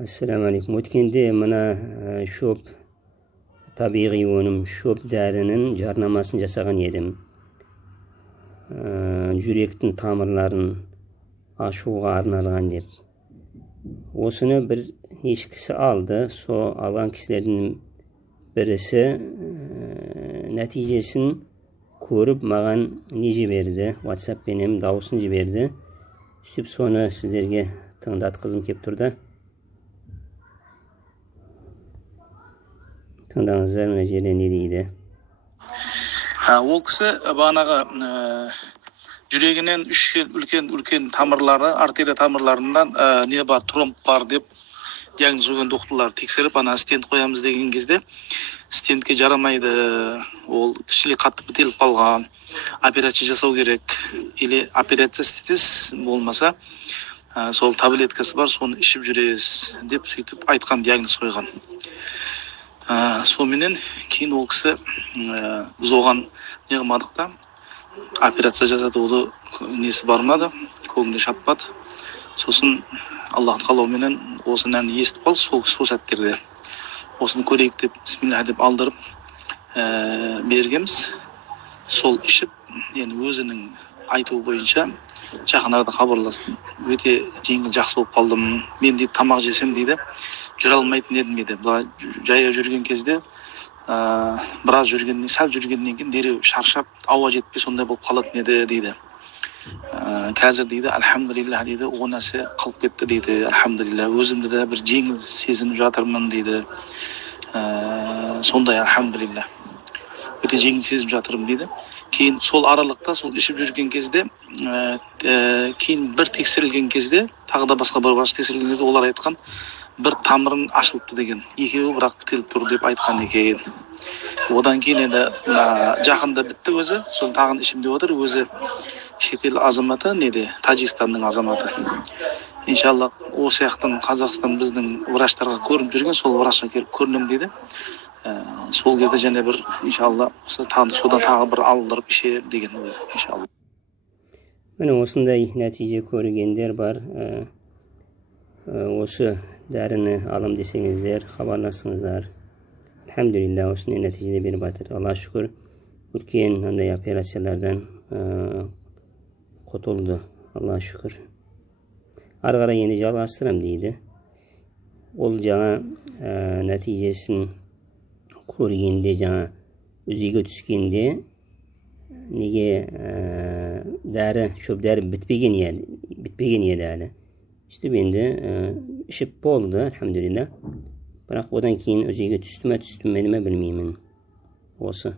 Assalamu alaikum. O'tganda mana sho'b tabiiy o'nim sho'b darining jarnamasini jasagan edim. Yurakning tomirlarini ashuga arnalgan deb. Osini bir necha kishi aldı. So algan kishilarning birisi natijasini ko'rib magan neji berdi. WhatsApp benim davusini berdi. Üstüp sonra sizlerge tыңдаткызым kep turdi. Tыңдаңыздар, мына жерде не дейді? Ол кісі бағанағы жүрегінен үлкен тамырлары, артерия тамырларынан не бар, тромб бар деп диагноз қойған докторлар тексеріп, ана стенд қоямыз деген кезде стендке жарамайды, ол кішілік қатты бітеліп қалған, операция жасау керек, или операция істетесіз, болмаса сол таблеткасы бар, соны ішіп жүресіз деп сөйтіп айтқан, диагноз қойған. Сонымен кейін ол кісі біз оған не қылмадық та, операция жасады, ол несі бармады, көңілі шаппады. Сосын Аллахтың қалауыменен осыны әнді естіп қалды, сол сәттерде осыны көрейік деп, бисмилlah деп алдырып бергенбіз. Сол ішіп, енді өзінің айтуы бойынша жақын арада хабарластым. Өте жеңіл, жақсы болып қалдым. Мен дейді тамақ жесем дейді, жүре алмайтын едім дейді. Жаяу жүрген кезде біраз жүргеннен, сәл жүргеннен кейін дереу шаршап, ауа жетпей сондай болып қалатын еді дейді. Қазір дейді, альхамдулилlah дейді, о нәрсе қалып кетті дейді. Альхамдулилlah, өзімді де бір жеңіл сезініп жатырмын дейді. Сондай альхамдулилlah. Өте жеңіл сезініп жатырмын дейді. Кейін сол аралықта, сол ішіп жүрген кезде, кейін бір тексерілген кезде, тағы да басқа бір тексерілген кезде олар айтқан, бір тамырың ашылыпты деген. Екеуі бірақ бітеліп тұр деп айтқан екен. Одан кейін енді жақында бітті өзі, сол тағын ішімде отыр, өзі шетел азаматы, неде, Тажикстанның азаматы. Иншалла, осы яқтан Қазақстан біздің врачтарға көрініп жүрген, сол врачқа келіп көрінем дейді. Сол кезде және бір, иншалла, содан тағы бір алдырып іше деген өзі, иншалла. Міне осындай нәтиже көргендер бар. Осы дәріні алым десеңіздер, хабарласыңыздар. Альхамдулилlah, осындай нәтижеде беріп жатыр. Алла шүкір, үлкен андай операциялардан құтылды. Алла шүкір. Ары қарай енді жалғастырам дейді. Ол жаңа нәтижесін көргенде, жаңа үзеге түскенде, неге шөп дәрі бітпеген еді әлі. Үстіп енді ішіп болды, альхамдулилlah. Бірақ одан кейін өзеге түстіме білмеймін. Осы.